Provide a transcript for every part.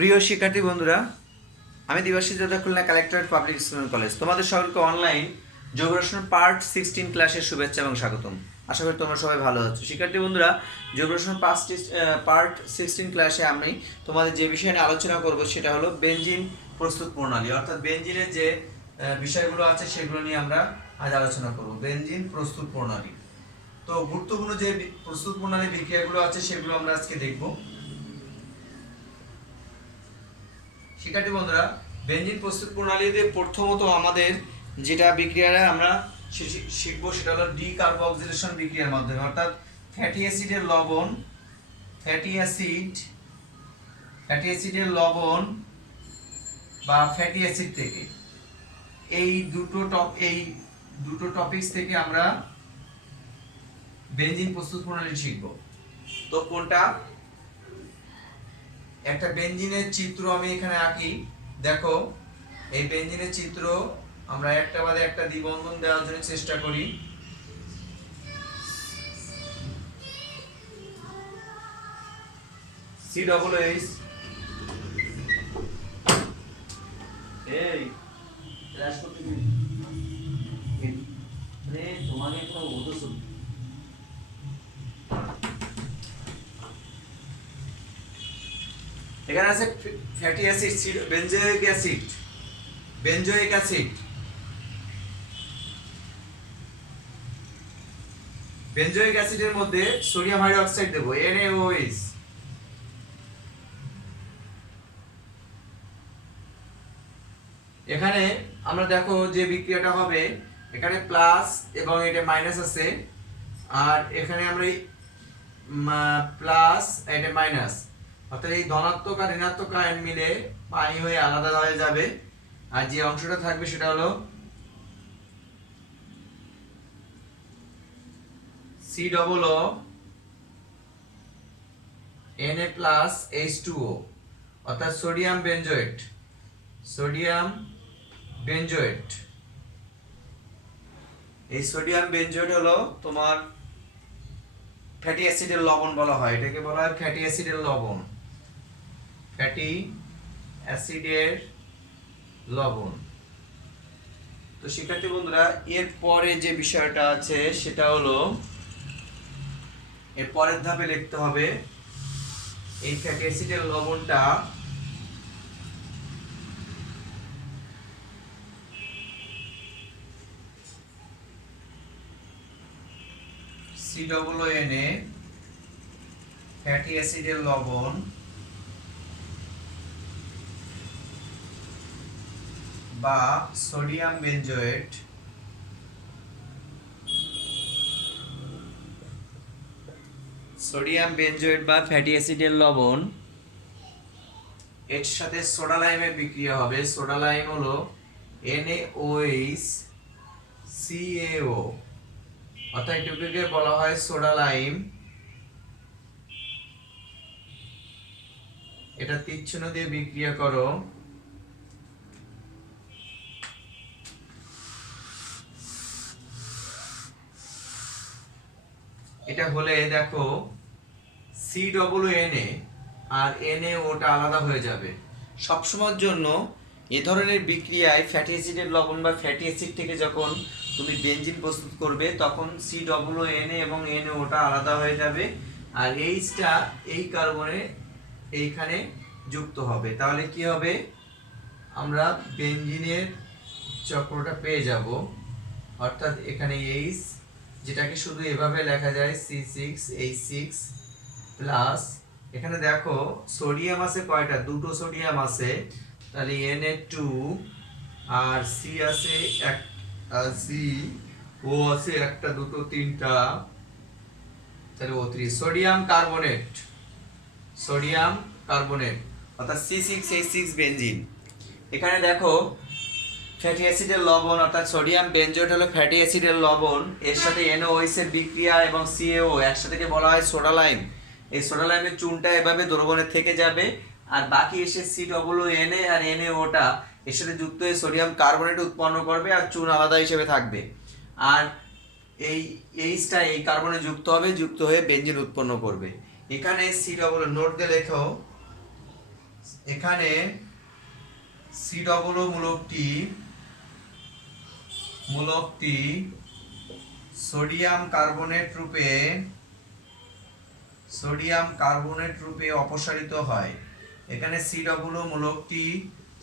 প্রিয় শিক্ষার্থী বন্ধুরা, আমি দিবাশী যোদ্ধা, Khulna collectorate public school college, তোমাদের সকলকে অনলাইন যোগ রসায়ন পার্ট 16 ক্লাসের শুভেচ্ছা এবং স্বাগতম। আশা করি তোমরা সবাই ভালো আছো। শিক্ষার্থী বন্ধুরা, যোগ রসায়ন পার্ট 16 ক্লাসে আমি তোমাদের যে বিষয় নিয়ে আলোচনা করব সেটা হলো বেনজিন প্রস্তুত প্রণালী, অর্থাৎ বেনজিনের যে বিষয়গুলো আছে সেগুলো নিয়ে আমরা আজ আলোচনা করব। বেনজিন প্রস্তুত প্রণালী, তো গুরুত্বপূর্ণ যে প্রস্তুত প্রণালী বিক্রিয়াগুলো আছে সেগুলো আমরা আজকে দেখব। শিক্ষার্থী বন্ধুরা, বেনজিন প্রস্তুত প্রণালীতে প্রথমত আমাদের যেটা বিক্রিয়াটা আমরা শিখবো সেটা হলো ডিকার্বক্সিলেশন বিক্রিয়ার মাধ্যমে, অর্থাৎ ফ্যাটি অ্যাসিডের লবণ বা ফ্যাটি অ্যাসিড থেকে এই দুটো টপিকস থেকে আমরা বেনজিন প্রস্তুত প্রণালী শিখব। তো কোনটা? একটা বেনজিনের চিত্র আমি এখানে আঁকি। দেখো, এই বেনজিনের চিত্র আমরা একটা বাদে একটা দ্বিবন্ধন দেওয়ার জন্য চেষ্টা করি। COOH, এই ক্লাস করতে দিন রে, তোমাকে কোনো ওদস এখানে আছে fatty acid, benzoic acid. Benzoic অ্যাসিডের মধ্যে সোডিয়াম হাইড্রোক্সাইড দেব, NaOH। এখানে আমরা দেখো যে বিক্রিয়াটা হবে, এখানে প্লাস এবং এটা মাইনাস আছে, আর এখানে আমরা প্লাস এটা মাইনাস, অর্থাৎ এই ধনাত্মক আর ঋণাত্মক আয়ন মিলে পানি হয়ে আলাদা হয়ে যাবে। আর যে অংশটা থাকবে সেটা হলো COO Na+H2O, অর্থাৎ সোডিয়াম বেনজোয়েট। এই সোডিয়াম বেনজোয়েট হলো তোমার ফ্যাটি অ্যাসিডের লবণ বলা হয়, এটাকে বলা হয় ফ্যাটি অ্যাসিডের লবণ। তো শিক্ষার্থী বন্ধুরা, এর পরে যে বিষয়টা আছে সেটা হলো এর পরের ধাপে লিখতে হবে এই ফ্যাটি অ্যাসিডের লবণটা COONA, ফ্যাটি অ্যাসিডের লবণ বা সোডিয়াম বেনজোয়েট বা ফ্যাটি অ্যাসিডের লবণ, এর সাথে সোডা লাইমের বিক্রিয়া হবে। সোডা লাইম হলো NaOH CaO, অর্থাৎ এটাকে বলা হয় সোডা লাইম। এটা তীক্ষ্ণ দিয়ে বিক্রিয়া করো, এটা হলে দেখো COONA আর NaOটা আলাদা হয়ে যাবে। সবসময়ের জন্য এ ধরনের বিক্রিয়ায় ফ্যাটি অ্যাসিডের লবণ বা ফ্যাটি অ্যাসিড থেকে যখন তুমি বেনজিন প্রস্তুত করবে তখন COONA এবং NaOটা আলাদা হয়ে যাবে, আর এইচটা এই কার্বনে এইখানে যুক্ত হবে। তাহলে কি হবে? আমরা বেনজিনের চক্রটা পেয়ে যাব, অর্থাৎ এখানে এইচ, যেটাকে শুধু এভাবে লেখা যায় C6H6 প্লাস, এখানে দেখো সোডিয়াম আছে কয়টা? দুটো সোডিয়াম আছে, তাহলে Na2, আর সি আছে এক, সি ও আছে একটা, দুটো, তিনটা, তাহলে O3, সোডিয়াম কার্বনেট অর্থাৎ C6H6 বেনজিন। এখানে দেখো ফ্যাটি অ্যাসিডের লবণ অর্থাৎ সোডিয়াম বেনজোয়েট হলো ফ্যাটি অ্যাসিডের লবণ, এর সাথে NaOH এর বিক্রিয়া এবং CaO একসাথে বলা হয় সোডা লাইম। এই সোডা লাইমের চুনটা এভাবে দ্রবণে থেকে যাবে, আর বাকি এসে COONA আর NaOটা এর সাথে যুক্ত হয়ে সোডিয়াম কার্বনেট উৎপন্ন করবে, আর চুন আলাদা হিসেবে থাকবে। আর এই এইচটা এই কার্বনে যুক্ত হয়ে বেনজিন উৎপন্ন করবে। এখানে COO নোট দিয়ে লেখো এখানে সি ডবল মূলকটি সোডিয়াম কার্বনেট রূপে অপসারিত হয়। এখানে সি ডবল মূলকটি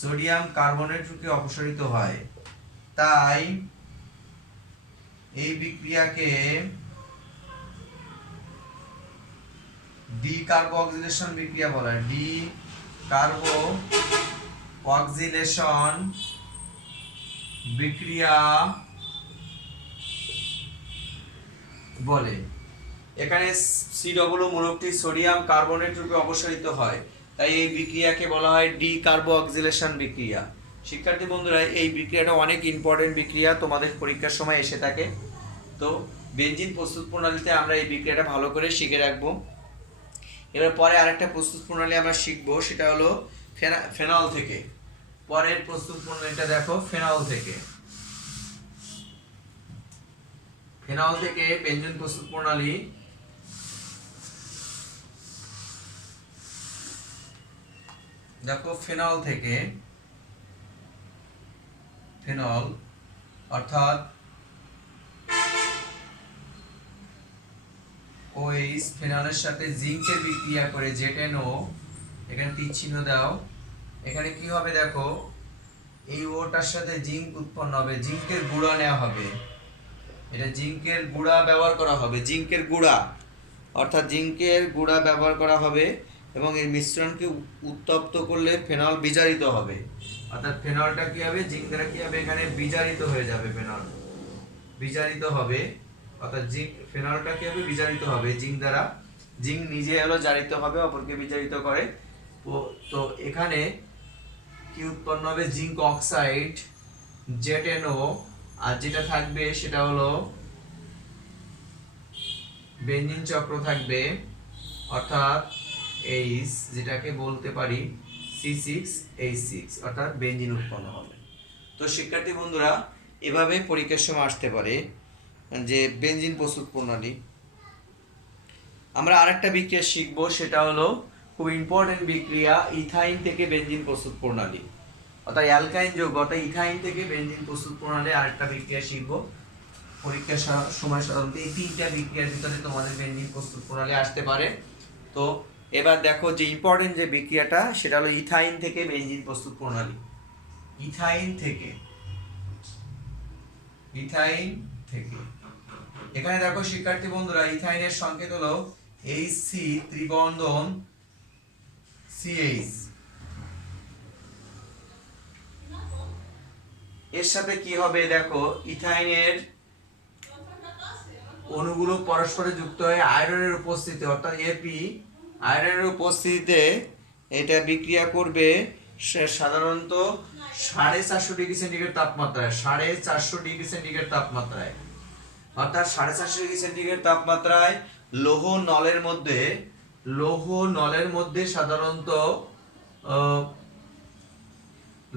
সোডিয়াম কার্বনেট রূপে অপসারিত হয়, তাই এই বিক্রিয়াকে ডিকার্বক্সিলেশন বিক্রিয়া বলা হয়। ডিকার্বক্সিলেশন বিক্রিয়া বলে। এখানে সি ডবল মূলকটি সোডিয়াম কার্বনেট রূপে অপসারিত হয়, তাই এই বিক্রিয়াকে বলা হয় ডিকার্বক্সিলেশন বিক্রিয়া। শিক্ষার্থী বন্ধুরা, এই বিক্রিয়াটা অনেক ইম্পর্টেন্ট বিক্রিয়া, তোমাদের পরীক্ষার সময় এসে থাকে। তো বেনজিন প্রস্তুত প্রণালীতে আমরা এই বিক্রিয়াটা ভালো করে শিখে রাখবো। এবার পরে আরেকটা প্রস্তুত প্রণালী আমরা শিখবো, সেটা হলো ফেনল থেকে। পরের প্রস্তুত প্রণালীটা দেখো, ফেনল থেকে বেনজিন প্রস্তুত প্রণালী। দেখো ফেনল থেকে, ফেনল অর্থাৎ OH ফেনলের সাথে জিঙ্কের বিক্রিয়া করে ZnO, এখানে তীর চিহ্ন দাও। এখানে কি হবে দেখো, এই ওটার সাথে জিঙ্ক উৎপন্ন হবে, জিঙ্কের গুঁড়া নেওয়া হবে। এটা জিঙ্কের গুঁড়া ব্যবহার করা হবে, জিঙ্কের গুঁড়া অর্থাৎ জিঙ্কের গুঁড়া ব্যবহার করা হবে, এবং এর মিশ্রণকে উত্তপ্ত করলে ফেনল বিজারিত হবে। অর্থাৎ ফেনলটা কি হবে, জিঙ্ক দ্বারা কি হবে, এখানে বিজারিত হয়ে যাবে, ফেনল বিজারিত হবে। অর্থাৎ জিঙ্ক ফেনলটা কি হবে, বিজারিত হবে জিঙ্ক দ্বারা। জিঙ্ক নিজে হলো জারিত হবে, অপরকে বিজারিত করে। তো এখানে কি উৎপন্ন হবে, জিঙ্ক অক্সাইড ZnO, আর যেটা থাকবে সেটা হলো বেনজিন চক্র থাকবে, অর্থাৎ H, যেটাকে বলতে পারি C6H6, অর্থাৎ বেনজিন উৎপন্ন হবে। তো শিক্ষার্থী বন্ধুরা, এভাবে পরীক্ষার সময় আসতে পারে যে বেনজিন প্রস্তুত প্রণালী। আমরা আরেকটা বিক্রিয়া শিখবো, সেটা হলো খুব ইম্পর্টেন্ট বিক্রিয়া, ইথাইন থেকে বেনজিন প্রস্তুত প্রণালী। অর্থাৎ অ্যালকাইন যৌগ অর্থাৎ ইথাইন থেকে বেনজিন প্রস্তুত প্রণালী আরেকটা বিক্রিয়া শিখবো পরীক্ষার সময়। সাধারণত এই তিনটা বিক্রিয়ার ভিতরে তোমাদের বেনজিন প্রস্তুত প্রণালী আসতে পারে। তো এবার দেখো যে ইম্পর্টেন্ট যে বিক্রিয়াটা, সেটা হলো ইথাইন থেকে বেনজিন প্রস্তুত প্রণালী। ইথাইন থেকে এখানে দেখো শিক্ষার্থী বন্ধুরা, ইথাইনের সংকেত হলো HC ত্রিবন্ধন CH। এর সাথে কি হবে দেখো, ইথাইনের অণুগুলো পরস্পরে যুক্ত হয়ে আয়রনের উপস্থিতিতে, অর্থাৎ Fe আয়রনের উপস্থিতিতে এটা বিক্রিয়া করবে সাধারণত 450 ডিগ্রি সেন্টিগ্রেড তাপমাত্রায়। 450 ডিগ্রি সেন্টিগ্রেড তাপমাত্রায়, অর্থাৎ 450 ডিগ্রি সেন্টিগ্রেড তাপমাত্রায় লৌহ নলের মধ্যে সাধারণত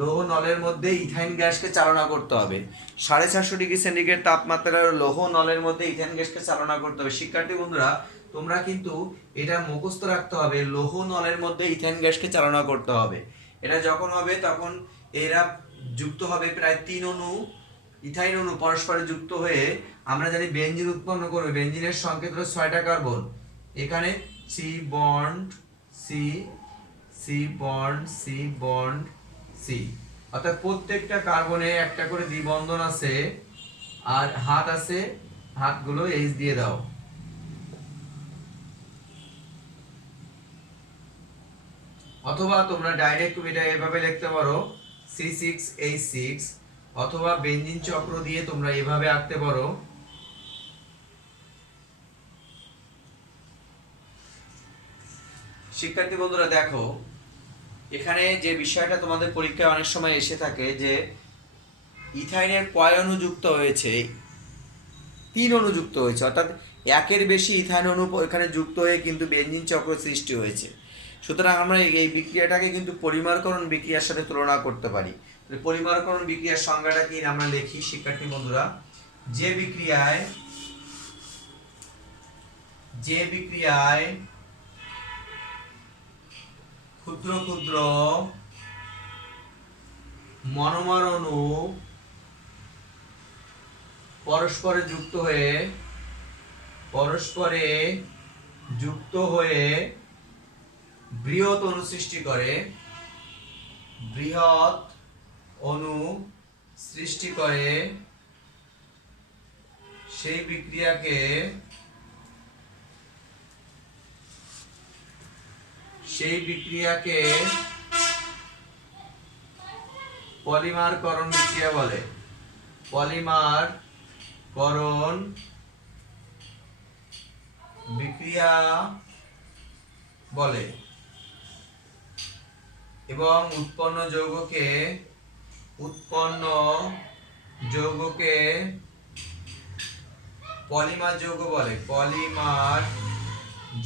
লৌহ নলের মধ্যে ইথাইন গ্যাসকে চালনা করতে হবে। 450 ডিগ্রি সেন্টিগ্রেড তাপমাত্রার লৌহ নলের মধ্যে ইথাইন গ্যাসকে চালনা করতে হবে। শিক্ষার্থী বন্ধুরা, তোমরা কিন্তু এটা মুখস্থ রাখতে হবে, লৌহ নলের মধ্যে ইথাইন গ্যাসকে চালনা করতে হবে। এটা যখন হবে তখন এরা যুক্ত হবে, প্রায় 3 অণু ইথাইন অণু পরস্পরে যুক্ত হয়ে আমরা জানি বেনজিন উৎপন্ন করবে। বেনজিনের সংকেত হলো 6টা কার্বন। এখানে C bond C, C bond C bond C, অর্থাৎ প্রত্যেকটা কার্বনে একটা করে দ্বিবন্ধন আছে, আর হাত আছে, হাতগুলো H দিয়ে দাও। অথবা তোমরা ডাইরেক্ট এটা এভাবে লিখতে পারো C6H6, অথবা বেনজিন চক্র দিয়ে তোমরা এভাবে আঁকতে পারো। শিক্ষার্থী বন্ধুরা দেখো, এখানে যে বিষয়টা তোমাদের পরীক্ষায় অনেক সময় এসে থাকে যে ইথাইনের কয় অণু যুক্ত হয়েছে, 3 অণু যুক্ত হয়েছে, অর্থাৎ একের বেশি ইথাইন অণু এখানে যুক্ত হয়ে কিন্তু বেনজিন চক্র সৃষ্টি হয়েছে। সুতরাং আমরা এই বিক্রিয়াটাকে কিন্তু পরিমারকরণ বিক্রিয়ার সাথে তুলনা করতে পারি। পরিমারকরণ বিক্রিয়ার সংজ্ঞাটা কি আমরা লিখি শিক্ষার্থী বন্ধুরা, যে বিক্রিয়ায় ক্ষুদ্র ক্ষুদ্র মনোমার অণু পরস্পরে যুক্ত হয়ে বৃহৎ অণু সৃষ্টি করে, বৃহৎ অণু সৃষ্টি করে। সেই বিক্রিয়াকে পলিমারকরণ বিক্রিয়া বলে। পলিমারকরণ বিক্রিয়া বলে। এবং উৎপন্ন যৌগকে পলিমার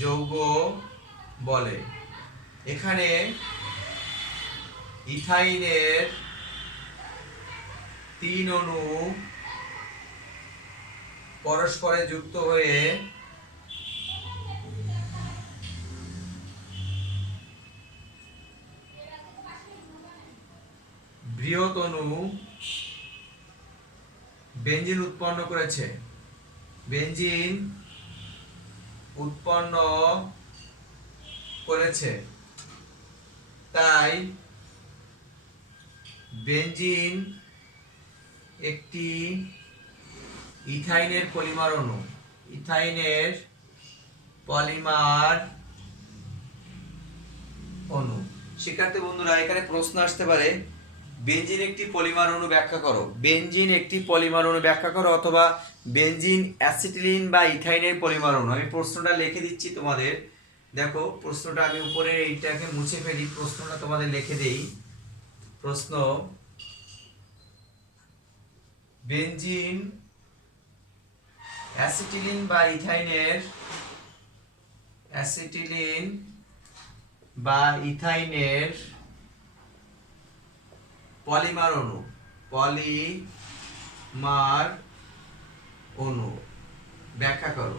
যৌগ বলে। এখানে ইথাইনের 3 অণু পরস্পরে যুক্ত হয়ে বৃহৎ অণু বেনজিন উৎপন্ন করেছে। তাই বেনজিন একটি ইথাইনের পলিমার অণু। শিক্ষার্থী বন্ধুরা, এখানে প্রশ্ন আসতে পারে বেনজিন একটি পলিমার অণু ব্যাখ্যা করো অথবা বেনজিন অ্যাসিটিলিন বা ইথাইনের পলিমার অণু। আমি প্রশ্নটা লিখে দিচ্ছি তোমাদের। দেখো, প্রশ্নটা আমি উপরে এইটাকে মুছে ফেলি, প্রশ্নটা তোমাদের লিখে দেই। প্রশ্ন: বেনজিন অ্যাসিটিলিন বা ইথাইনের পলিমার অণু ব্যাখ্যা করো।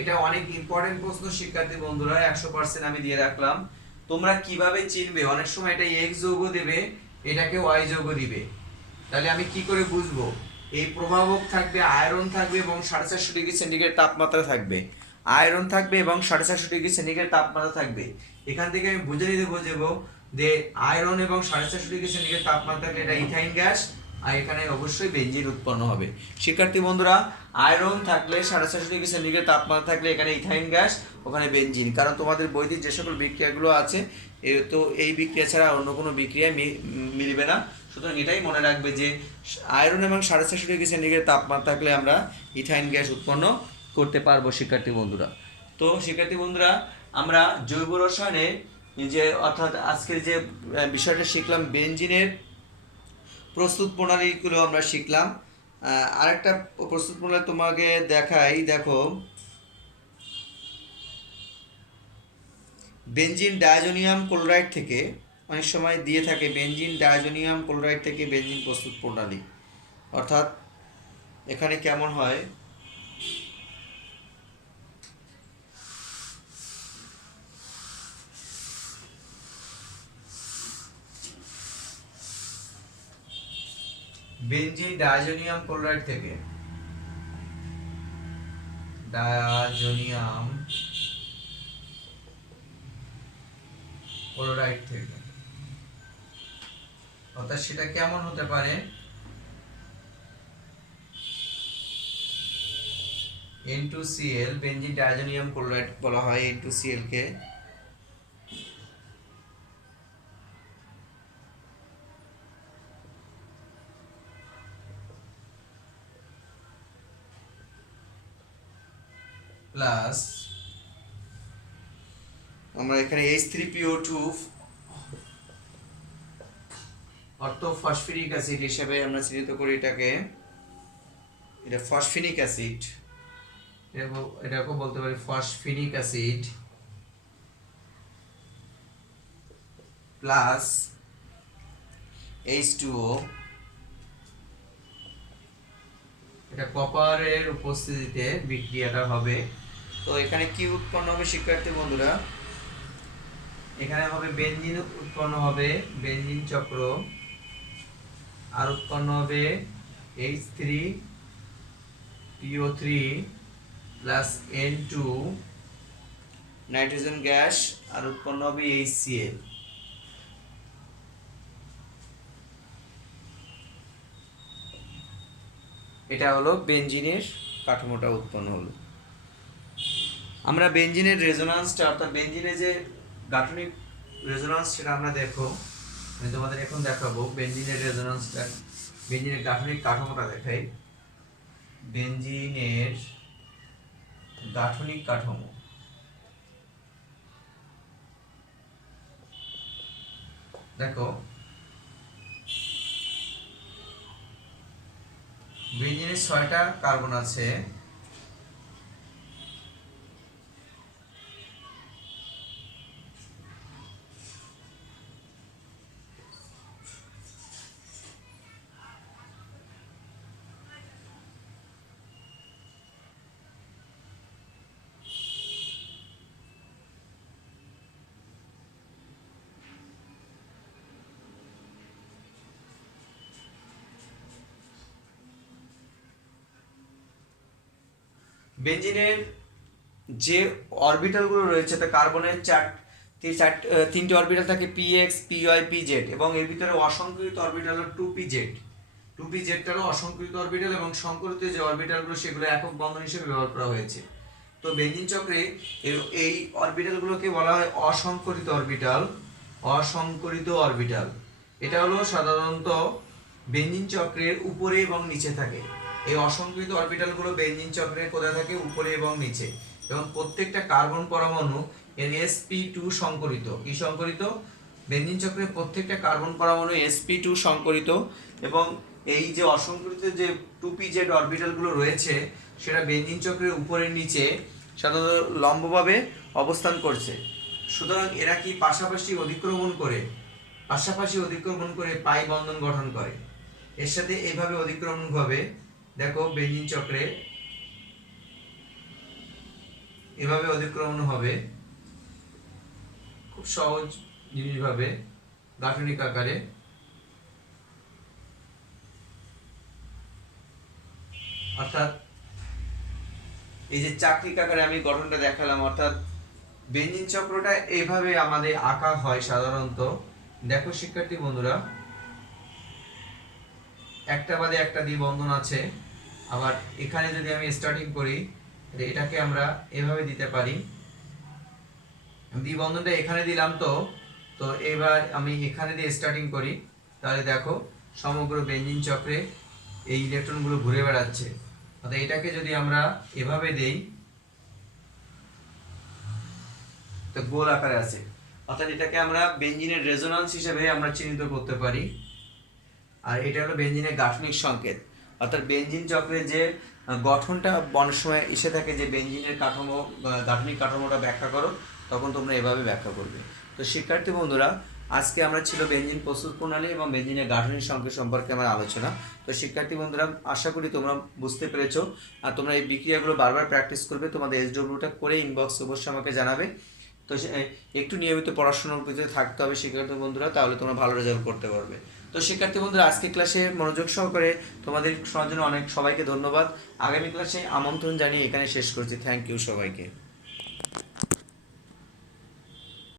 এটা অনেক ইম্পর্টেন্ট প্রশ্ন শিক্ষার্থী বন্ধুরা, 100% আমি দিয়ে রাখলাম। তোমরা কিভাবে চিনবে? অনেক সময় এটা এক্স যৌগ দেবে, এটাকে ওয়াই যৌগ দিবে। তাহলে আমি কি করে বুঝবো? এই প্রভাবক থাকবে, আয়রন থাকবে এবং 450 ডিগ্রি সেন্টিগ্রেড তাপমাত্রা থাকবে। এখান থেকে আমি বুঝে নিতে বোঝাবো যে আয়রন এবং 450 ডিগ্রি সেন্টিগ্রেড তাপমাত্রা থাকলে এটা ইথাইন গ্যাস, আর এখানে অবশ্যই বেনজিন উৎপন্ন হবে। শিক্ষার্থী বন্ধুরা, আয়রন থাকলে 450 ডিগ্রি সেন্টিগ্রেড তাপমাত্রা থাকলে এখানে ইথাইন গ্যাস, ওখানে বেনজিন। কারণ তোমাদের বইতে যে সকল বিক্রিয়াগুলো আছে, তো এই বিক্রিয়া ছাড়া অন্য কোনো বিক্রিয়া মিলবে না। সুতরাং এটাই মনে রাখবে যে আয়রন এবং 450 ডিগ্রি সেন্টিগ্রেড তাপমাত্রা থাকলে আমরা ইথাইন গ্যাস উৎপন্ন করতে পারবো। শিক্ষার্থী বন্ধুরা, আমরা জৈব রসায়নে অর্থাৎ আজকের যে বিষয়টা শিখলাম, বেনজিনের প্রস্তুত প্রণালীগুলো আমরা শিখলাম। আরেকটা প্রস্তুত প্রণালী তোমাকে দেখাই। দেখো, বেনজিন ডায়াজোনিয়াম ক্লোরাইড থেকে অনেক সময় দিয়ে থাকে, বেনজিন ডায়াজোনিয়াম ক্লোরাইড থেকে বেনজিন প্রস্তুত প্রণালী। অর্থাৎ এখানে কেমন হয়? বেনজিন ডায়াজোনিয়াম ক্লোরাইড থেকে অর্থাৎ সেটা কেমন হতে পারে? N2Cl, বেনজিন ডায়াজোনিয়াম ক্লোরাইড বলা হয় N2Cl কে। প্লাস আমরা এখানে H3PO2 অর্থোফসফরিক অ্যাসিড হিসেবে আমরা চিহ্নিত করি এটাকে। এটা ফসফিনিক অ্যাসিড, এটাকে বলতে পারি ফসফিনিক অ্যাসিড, প্লাস H2O, এটা কপারের উপস্থিতিতে বিক্রিয়াটা হবে। তো এখানে কি উৎপন্ন হবে শিক্ষার্থী বন্ধুরা? এখানে হবে বেনজিন উৎপন্ন হবে, বেনজিন চক্র, আর উৎপন্ন হবে H3PO3 plus N2 nitrogen gas, আর উৎপন্ন হবে HCl। এটা হলো বেনজিনের কাঠামোটা উৎপন্ন হলো। আমরা বেনজিনের রেজোন্যান্সটা, অর্থাৎ বেনজিনের যে গাঠনিক রেজোন্যান্স, সেটা আমরা দেখো, আমি তোমাদের এখন দেখাবো বেনজিনের রেজোন্যান্সটা। বেনজিনের গাঠনিক কাঠামোটা দেখাই। বেনজিনের গাঠনিক কাঠামো, দেখো বেনজিনের 6টা কার্বন আছে। বেনজিনের যে অরবিটালগুলো রয়েছে, তা কার্বনের তিনটে অরবিটাল থাকে, পিএক্স, পিওয়াই, পিজেড, এবং এর ভিতরে অসংকৃত অরবিটাল হলো 2pz। 2pzটা হলো অসংকৃত অরবিটাল, এবং সংকরিত যে অরবিটালগুলো সেগুলো একক বন্ধন হিসেবে ব্যবহার করা হয়েছে। তো বেনজিন চক্রে এই অরবিটালগুলোকে বলা হয় অসংকরিত অরবিটাল। অসংকরিত অরবিটাল এটা হলো সাধারণত বেনজিন চক্রের উপরে এবং নিচে থাকে। এই অসংকৃত অরবিটালগুলো বেনজিন চক্রের কোথায় থাকে? উপরে এবং নিচে। এবং প্রত্যেকটা কার্বন পরমাণু এর sp2 সংকরিত। কি সংকরিত? বেনজিন চক্রের প্রত্যেকটা কার্বন পরমাণু sp2 সংকরিত। এবং এই যে অসংকরিত যে 2pz অরবিটালগুলো রয়েছে, সেটা বেনজিন চক্রের উপরে নিচে সাধারণত লম্বভাবে অবস্থান করছে। সুতরাং এরা কি পাশাপাশি অধিক্রমণ করে পাই বন্ধন গঠন করে। এর সাথে এইভাবে অধিক্রমণ হবে, দেখো বেনজিন চক্রে এভাবে অধিক্রমণ হবে খুব সহজ জিনিসভাবে, গাঠনিক আকারে। অর্থাৎ এই যে চাকরিক আকারে আমি গঠনটা দেখালাম, অর্থাৎ বেনজিন চক্রটা এইভাবে আমাদের আঁকা হয় সাধারণত। দেখো শিক্ষার্থী বন্ধুরা, একটা বাদে একটা দ্বিবন্ধন আছে। আবার এখানে যদি আমি স্টার্টিং করি, এটাকে আমরা এভাবে দিতে পারি। দ্বিবন্ধনটা এখানে দিলাম, তো এবার আমি এখানে দিয়ে স্টার্টিং করি, তাহলে দেখো সমগ্র বেনজিন চক্রে এই ইলেকট্রনগুলো ঘুরে বেড়াচ্ছে। অর্থাৎ এটাকে যদি আমরা এভাবে দেই, তো গোল আকারে আছে। অর্থাৎ এটাকে আমরা বেনজিনের রেজোন্যান্স হিসেবে আমরা চিহ্নিত করতে পারি। আর এটা হলো বেনজিনের গাঠনিক সংকেত। অর্থাৎ বেনজিন চক্রের যে গঠনটা অনেক সময় এসে থাকে, যে বেনজিনের কাঠামো, গাঠনিক কাঠামোটা ব্যাখ্যা করো, তখন তোমরা এভাবে ব্যাখ্যা করবে। তো শিক্ষার্থী বন্ধুরা, আজকে আমরা ছিল বেনজিন প্রস্তুত প্রণালী এবং বেনজিনের গাঠনিক সংকেত সম্পর্কে আমার আলোচনা। তো শিক্ষার্থী বন্ধুরা, আশা করি তোমরা বুঝতে পেরেছো। আর তোমরা এই বিক্রিয়াগুলো বারবার প্র্যাকটিস করবে, তোমাদের SWটা করে ইনবক্স অবশ্যই আমাকে জানাবে। তো একটু নিয়মিত পড়াশোনার ভিতরে থাকতে হবে শিক্ষার্থী বন্ধুরা, তাহলে তোমরা ভালো রেজাল্ট করতে পারবে। তো শিক্ষার্থী বন্ধুরা, আজকে ক্লাসে মনোযোগ সহকারে তোমাদের শোনার জন্য সবাইকে ধন্যবাদ। আগামী ক্লাসে আমন্ত্রণ জানিয়ে এখানে শেষ করছি। থ্যাংক ইউ সবাইকে।